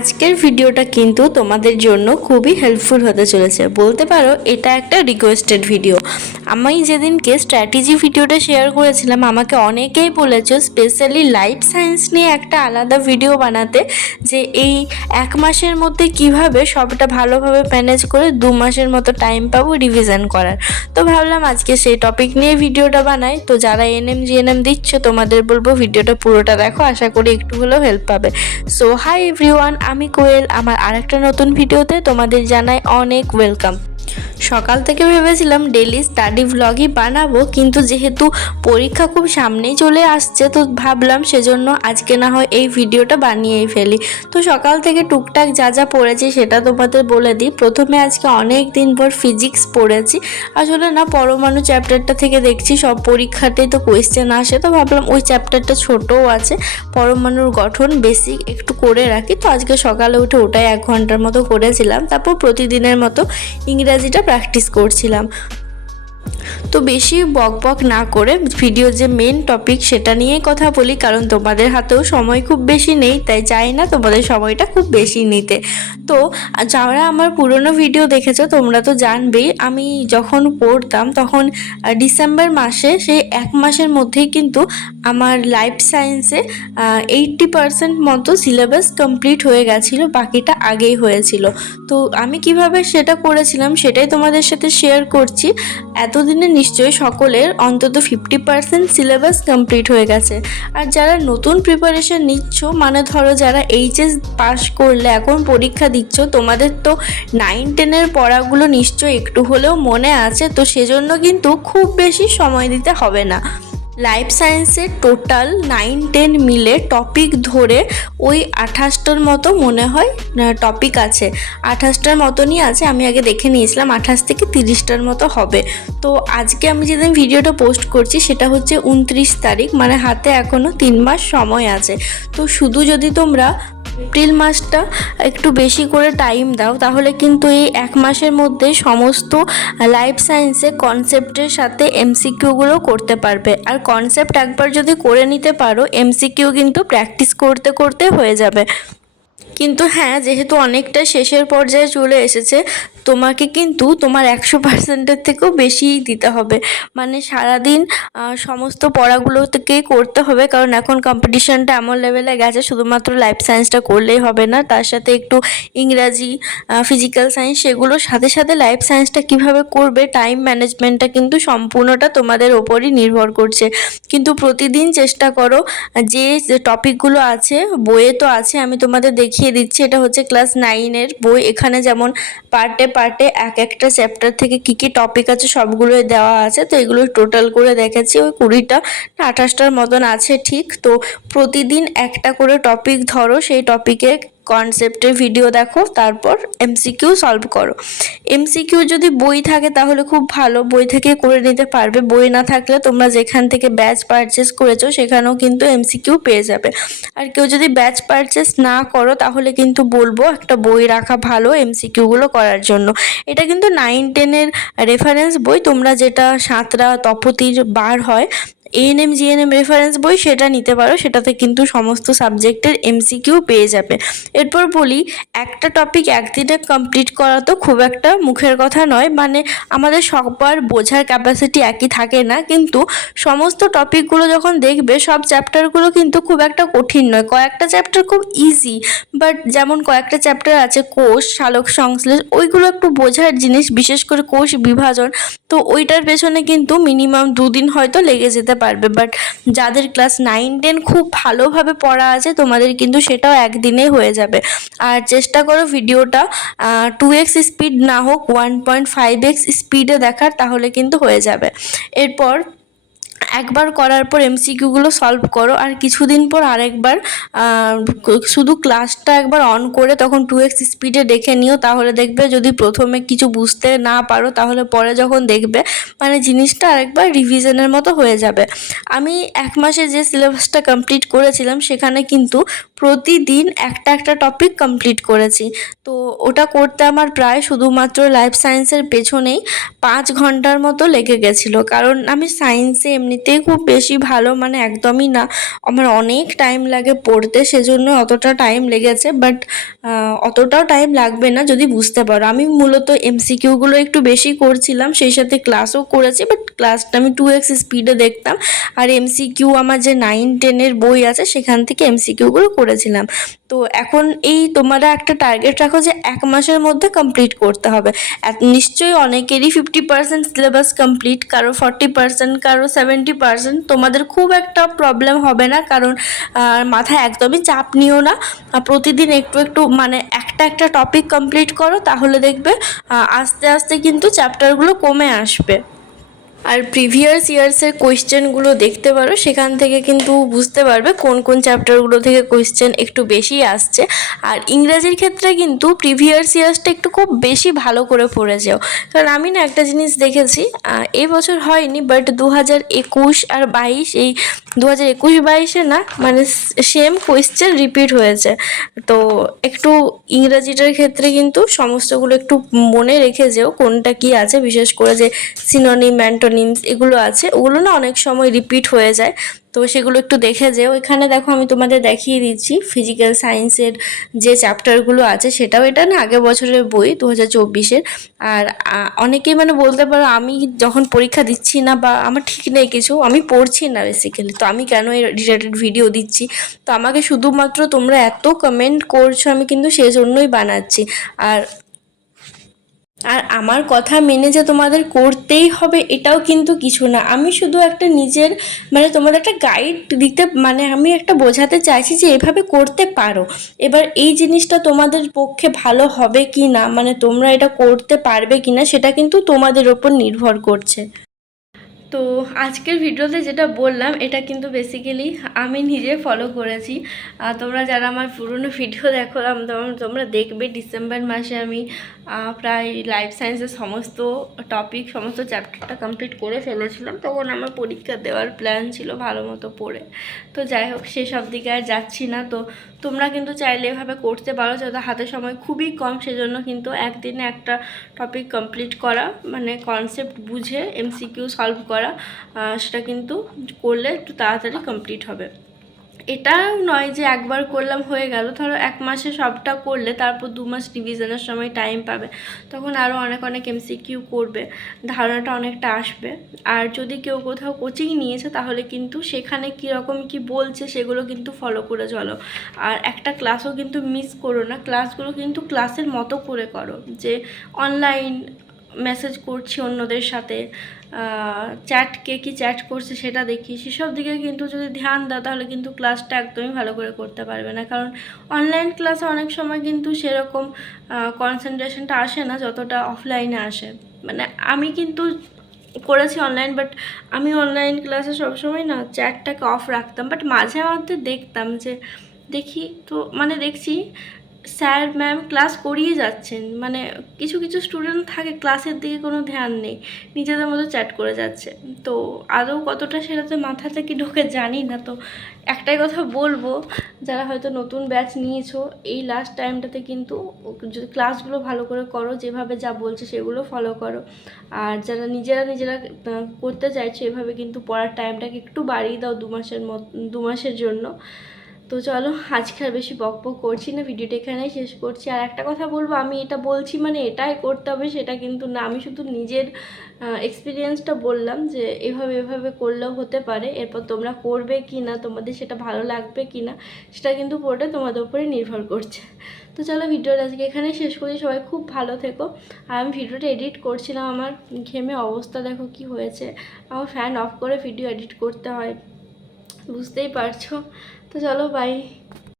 আজকের ভিডিওটা কিন্তু তোমাদের জন্য খুবই হেল্পফুল হতে চলেছে। বলতে পারো এটা একটা রিকোয়েস্টেড ভিডিও। আমি যেদিনকে স্ট্র্যাটেজি ভিডিওটা শেয়ার করেছিলাম, আমাকে অনেকেই বলেছো স্পেশালি লাইফ সায়েন্স নিয়ে একটা আলাদা ভিডিও বানাতে, যে এই 1 মাসের মধ্যে কিভাবে সবটা ভালোভাবে ম্যানেজ করে 2 মাসের মতো টাইম পাবো রিভিশন করার। তো ভাবলাম আজকে সেই টপিক নিয়ে ভিডিওটা বানাই। তো যারা এনএম জিএনএম দিচ্ছ তোমাদের বলবো ভিডিওটা পুরোটা দেখো, আশা করি একটু হলেও হেল্প পাবে। সো হাই এভরিওয়ান, আমি কোয়েল। আমার আরেকটা নতুন ভিডিওতে তোমাদের জানাই অনেক ওয়েলকাম। সকাল থেকে ভেবেছিলাম ডেলি স্টাডি ভ্লগই বানাবো, কিন্তু যেহেতু পরীক্ষা খুব সামনেই চলে আসছে তো ভাবলাম সেজন্য আজকে না হয় এই ভিডিওটা বানিয়েই ফেলি। তো সকাল থেকে টুকটাক যা যা পড়েছি সেটা তোমাদের বলে দিই। প্রথমে আজকে অনেক দিন পর ফিজিক্স পড়েছি। আসলে না পরমাণু চ্যাপ্টারটা থেকে দেখছি সব পরীক্ষাতেই তো কোয়েশ্চেন আসে, তো ভাবলাম ওই চ্যাপ্টারটা ছোটও আছে, পরমাণুর গঠন বেসিক একটু করে রাখি। তো আজকে সকালে উঠে ওটাই 1 ঘন্টার মতো করেছিলাম। তারপর প্রতিদিনের মতো ইংরাজিটা প্র্যাকটিস করছিলাম। তো বেশি বক না করে ভিডিওর যে মেন টপিক সেটা নিয়েই কথা বলি, কারণ তোমাদের হাতেও সময় খুব বেশি নেই, তাই চাই না তোমাদের সময়টা খুব বেশি নিতে। তো যারা আমার পুরনো ভিডিও দেখেছো তোমরা তো জানবেই, আমি যখন পড়তাম তখন ডিসেম্বর মাসে সেই 1 মাসের মধ্যেই কিন্তু আমার লাইফ সায়েন্সে 80% মতো সিলেবাস কমপ্লিট হয়ে গেছিলো, বাকিটা আগেই হয়েছিল। তো আমি কিভাবে সেটা করেছিলাম সেটাই তোমাদের সাথে শেয়ার করছি। এতদিনে নিশ্চয়ই সকলের অন্তত 50% সিলেবাস কমপ্লিট হয়ে গেছে। আর যারা নতুন প্রিপারেশন নিচ্ছ, মানে ধরো যারা এইচএস পাস করলে এখন পরীক্ষা দিচ্ছ, তোমাদের তো 9-10-এর পড়াগুলো নিশ্চয়ই একটু হলেও মনে আছে। তো সেজন্য কিন্তু খুব বেশি সময় দিতে হবে না। লাইফ সায়েন্সের টোটাল 9-10 মিলে টপিক ধরে ওই 28টার মতো মনে হয় টপিক আছে। 28টার মতনই আছে, আমি আগে দেখে নিয়েছিলাম 28 থেকে 30টার মতো হবে। তো আজকে আমি যেদিন ভিডিওটা পোস্ট করছি সেটা হচ্ছে 29 তারিখ, মানে হাতে এখনও 3 মাস সময় আছে। তো শুধু যদি তোমরা এপ্রিল মাসটা একটু বেশি করে টাইম দাও তাহলে কিন্তু এই 1 মাসের মধ্যে সমস্ত লাইফ সায়েন্সে কনসেপ্টের সাথে এমসিকিউগুলো করতে পারবে। আর কনসেপ্ট একবার যদি করে নিতে পারো, এমসিকিউ কিন্তু প্র্যাকটিস করতে করতে হয়ে যাবে। কিন্তু হ্যাঁ, যেহেতু অনেকটা শেষের পর্যায়ে চলে এসেছে, তোমাকে কিন্তু তোমার 100%-এর থেকেও বেশিই দিতে হবে। মানে সারাদিন সমস্ত পড়াগুলো থেকে করতে হবে, কারণ এখন কম্পিটিশানটা এমন লেভেলে গেছে, শুধুমাত্র লাইফ সায়েন্সটা করলেই হবে না, তার সাথে একটু ইংরাজি, ফিজিক্যাল সায়েন্স, সেগুলোর সাথে সাথে লাইফ সায়েন্সটা কিভাবে করবে, টাইম ম্যানেজমেন্টটা কিন্তু সম্পূর্ণটা তোমাদের ওপরই নির্ভর করছে। কিন্তু প্রতিদিন চেষ্টা করো, যে টপিকগুলো আছে বইয়ে তো আছে, আমি তোমাদের দেখিয়ে দিচ্ছি। এটা হচ্ছে ক্লাস 9-এর বই। এখানে যেমন পার্টে পার্টে একটা চ্যাপ্টার থেকে কী কী টপিক আছে সবগুলোই দেওয়া আছে। তো এগুলো টোটাল করে দেখেছি ওই 20টা না 28টার মতন আছে ঠিক। তো প্রতিদিন একটা করে টপিক ধরো, সেই টপিকে কনসেপ্টের ভিডিও দেখো, তারপর এমসিকিউ সলভ করো। এমসিকিউ যদি বই থাকে তাহলে খুব ভালো, বই থেকে করে নিতে পারবে। বই না থাকলে তোমরা যেখান থেকে ব্যাচ পারচেস করেছো সেখানেও কিন্তু এমসিকিউ পেয়ে যাবে। আর কেউ যদি ব্যাচ পারচেস না করো তাহলে কিন্তু বলবো একটা বই রাখা ভালো এমসিকিউগুলো করার জন্য। এটা কিন্তু 9-10-এর রেফারেন্স বই, তোমরা যেটা সাঁতরা তপতির বার হয় এএনএম জিএনএম রেফারেন্স বই সেটা নিতে পারো, সেটাতে কিন্তু সমস্ত সাবজেক্টের এমসিকিউ পেয়ে যাবে। এরপর বলি, একটা টপিক একদিনে কমপ্লিট করা তো খুব একটা মুখের কথা নয়, মানে আমাদের সবার বোঝার ক্যাপাসিটি একই থাকে না। কিন্তু সমস্ত টপিকগুলো যখন দেখবে, সব চ্যাপ্টারগুলো কিন্তু খুব একটা কঠিন নয়, কয়েকটা চ্যাপ্টার খুব ইজি। বাট যেমন কয়েকটা চ্যাপ্টার আছে কোষ, সালোক সংশ্লেষ, ওইগুলো একটু বোঝার জিনিস, বিশেষ করে কোষ বিভাজন। তো ওইটার পেছনে কিন্তু মিনিমাম 2 দিন হয়তো লেগে যেতে পারবে। বাট যাদের ক্লাস 9-10 খুব ভালোভাবে পড়া আছে তোমাদের কিন্তু সেটাও একদিনে হয়ে যাবে। আর চেষ্টা করো ভিডিওটা 2x স্পিড না হোক 1.5x স্পিডে দেখার, তাহলে কিন্তু হয়ে যাবে। এরপর একবার করার পর এমসিকিউগুলো সলভ করো, আর কিছুদিন পর আরেকবার শুধু ক্লাসটা একবার অন করে তখন 2x স্পিডে দেখে নিও, তাহলে দেখবে যদি প্রথমে কিছু বুঝতে না পারো তাহলে পরে যখন দেখবে মানে জিনিসটা আরেকবার রিভিশনের মতো হয়ে যাবে। আমি 1 মাসে যে সিলেবাসটা কমপ্লিট করেছিলাম সেখানে কিন্তু প্রতিদিন একটা টপিক কমপ্লিট করেছি। তো ওটা করতে আমার প্রায় শুধুমাত্র লাইফ সায়েন্সের পেছনেই 5 ঘন্টার মতো লেগে গেছিলো, কারণ আমি সায়েন্সে এমনিতে এমনিতেই খুব বেশি ভালো মানে একদমই না, আমার অনেক টাইম লাগে পড়তে, সেজন্য অতটা টাইম লেগেছে। বাট অতটাও টাইম লাগবে না যদি বুঝতে পারো। আমি মূলত এমসিকিউগুলো একটু বেশি করছিলাম, সেই সাথে ক্লাসও করেছি, বাট ক্লাসটা আমি 2x স্পিডে দেখতাম। আর এমসিকিউ আমার যে 9-10-এর বই আছে সেখান থেকে এমসিকিউগুলো করেছিলাম। তো এখন এই তোমরা একটা টার্গেট রাখো যে 1 মাসের মধ্যে কমপ্লিট করতে হবে। নিশ্চয়ই অনেকেরই 50% সিলেবাস কমপ্লিট, কারো 40%, কারো 70%। তোমাদের খুব একটা প্রবলেম হবে না, কারণ মাথায় একদমই চাপ নিও না। প্রতিদিন একটু একটু মানে একটা একটা টপিক কমপ্লিট করো, তাহলে দেখবে আস্তে আস্তে কিন্তু চ্যাপ্টারগুলো কমে আসবে। আর প্রিভিয়াস ইয়ার্সের কোয়েশ্চেনগুলো দেখতে পারো, সেখান থেকে কিন্তু বুঝতে পারবে কোন কোন চ্যাপ্টারগুলো থেকে কোয়েশ্চেন একটু বেশি আসছে। আর ইংরাজির ক্ষেত্রে কিন্তু প্রিভিয়াস ইয়ার্সটা একটু খুব বেশি ভালো করে পড়ে যাও, কারণ আমি না একটা জিনিস দেখেছি, এই বছর হয়নি বাট 2021 আর 22, এই 2021-22-এ না মানে সেম কোয়েশ্চেন রিপিট হয়েছে। তো একটু ইংরাজিটার ক্ষেত্রে কিন্তু সমস্তগুলো একটু মনে রেখে যেও কোনটা কি আছে, বিশেষ করে যে সিনোনিম, অ্যান্টোনিমস এগুলো আছে, ওগুলো না অনেক সময় রিপিট হয়ে যায়। তো সেগুলো একটু দেখে যেও। এখানে দেখো আমি তোমাদের দেখিয়ে দিচ্ছি ফিজিক্যাল সায়েন্সের যে চ্যাপ্টারগুলো আছে, সেটাও এটা না আগের বছরের বই 2024-এর। আর অনেকেই মানে বলতে পারো আমি যখন পরীক্ষা দিচ্ছি না বা আমার ঠিক নেই কিছু, আমি পড়ছি না বেসিক্যালি, তো আমি কেন এই রিলেটেড ভিডিও দিচ্ছি? তো আমাকে শুধুমাত্র তোমরা এত কমেন্ট করছো, আমি কিন্তু সেজন্যই বানাচ্ছি। আর আর আমার কথা মেনে যে তোমাদের করতেই হবে এটাও কিন্তু কিছু না, আমি শুধু একটা নিজের মানে তোমাদের একটা গাইড দিতে, মানে আমি একটা বোঝাতে চাইছি যে এভাবে করতে পারো। এবার এই জিনিসটা তোমাদের পক্ষে ভালো হবে কি না, মানে তোমরা এটা করতে পারবে কি না, সেটা কিন্তু তোমাদের ওপর নির্ভর করছে। তো আজকের ভিডিওতে যেটা বললাম এটা কিন্তু বেসিক্যালি আমি নিজে ফলো করেছি। তোমরা যারা আমার পুরনো ভিডিও দেখো তোমরা দেখবে ডিসেম্বর মাসে আমি প্রায় লাইফ সায়েন্সের সমস্ত টপিক, সমস্ত চ্যাপ্টারটা কমপ্লিট করে ফেলেছিলাম। তখন আমার পরীক্ষা দেওয়ার প্ল্যান ছিল ভালো মতো পড়ে। তো যাই হোক, সেসব দিকে আর যাচ্ছি না। তো তোমরা কিন্তু চাইলে এভাবে করতে পারো, যাতে হাতে সময় খুবই কম, সেজন্য কিন্তু একদিনে একটা টপিক কমপ্লিট করা, মানে কনসেপ্ট বুঝে এমসিকিউ সলভ করা, সেটা কিন্তু করলে একটু তাড়াতাড়ি কমপ্লিট হবে। এটাও নয় যে একবার করলাম হয়ে গেল, ধরো 1 মাসে সবটা করলে তারপর 2 মাস রিভিশনের সময় টাইম পাবে, তখন আরও অনেক অনেক এমসিকিউ করবে, ধারণাটা অনেকটা আসবে। আর যদি কেউ কোথাও কোচিং নিয়েছে তাহলে কিন্তু সেখানে কীরকম কি বলছে সেগুলো কিন্তু ফলো করে চলো। আর একটা ক্লাসও কিন্তু মিস করো না, ক্লাসগুলো কিন্তু ক্লাসের মতো করে করো, যে অনলাইন মেসেজ করছি অন্যদের সাথে, চ্যাট কে কী চ্যাট করছে সেটা দেখি, সেসব দিকে কিন্তু যদি ধ্যান দাও তাহলে কিন্তু ক্লাসটা একদমই ভালো করে করতে পারবে না। কারণ অনলাইন ক্লাসে অনেক সময় কিন্তু সেরকম কনসেন্ট্রেশনটা আসে না যতটা অফলাইনে আসে। মানে আমি কিন্তু করেছি অনলাইন, বাট আমি অনলাইন ক্লাসে সবসময় না চ্যাটটাকে অফ রাখতাম, বাট মাঝে মধ্যে দেখতাম যে দেখি তো মানে দেখছি স্যার ম্যাম ক্লাস করিয়ে যাচ্ছেন, মানে কিছু কিছু স্টুডেন্ট থাকে ক্লাসের দিকে কোনো ধ্যান নেই, নিজেদের মতো চ্যাট করে যাচ্ছে। তো আদৌ কতটা সেটাতে মাথাতে কি ঢোকে জানি না। তো একটাই কথা বলবো, যারা হয়তো নতুন ব্যাচ নিয়েছো এই লাস্ট টাইমটাতে কিন্তু যদি ক্লাসগুলো ভালো করে করো, যেভাবে যা বলছে সেগুলো ফলো করো। আর যারা নিজেরা করতে চাইছো এভাবে কিন্তু পড়ার টাইমটাকে একটু বাড়িয়ে দাও 2 মাসের জন্য। তো চলো, আজকে আর বেশি বকবক করছি না, ভিডিওটা এখানেই শেষ করছি। আর একটা কথা বলবো, আমি এটা বলছি মানে এটাই করতে হবে সেটা কিন্তু না, আমি শুধু নিজের এক্সপিরিয়েন্সটা বললাম যে এভাবে এভাবে করলেও হতে পারে। এরপর তোমরা করবে কি না, তোমাদের সেটা ভালো লাগবে কি না, সেটা কিন্তু পুরোটা তোমাদের উপরে নির্ভর করছে। তো চলো, ভিডিওটা আজকে এখানেই শেষ করি, সবাই খুব ভালো থেকো। আর আমি ভিডিওটা এডিট করছিলাম, আমার ঘেমে অবস্থা দেখো কি হয়েছে, আমার ফ্যান অফ করে ভিডিও এডিট করতে হয়, বুঝতেই পারছো। তো চলো, বাই।